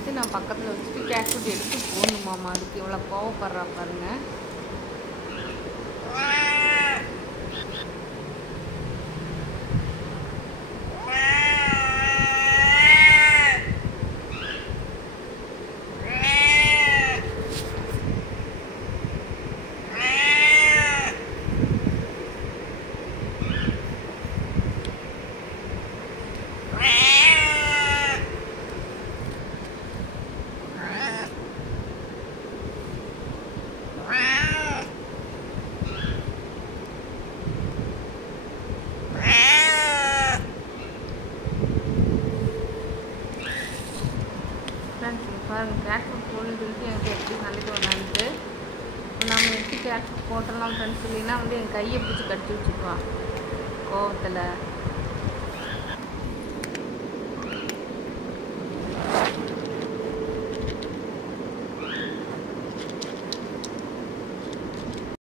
எடுத்து நான் பக்கத்தில் வச்சுட்டு கேட் ஃபுட் எடுத்து போடணுமாம்மா. அதுக்கு எவ்வளோ கோவப்படுறா பாருங்கள். பாருங்கள் கேட் ஃபுட் போடணுன்னு சொல்லிட்டு எனக்கு எப்படி நல்லது வரான்ட்டு நம்ம எப்படி கேட் ஃபுட் போட்டலாம் ஃப்ரெண்ட்ஸ் இல்லைன்னா என் கையை பிடிச்சி கடிச்சு வச்சுக்குவான் கோவத்தில்.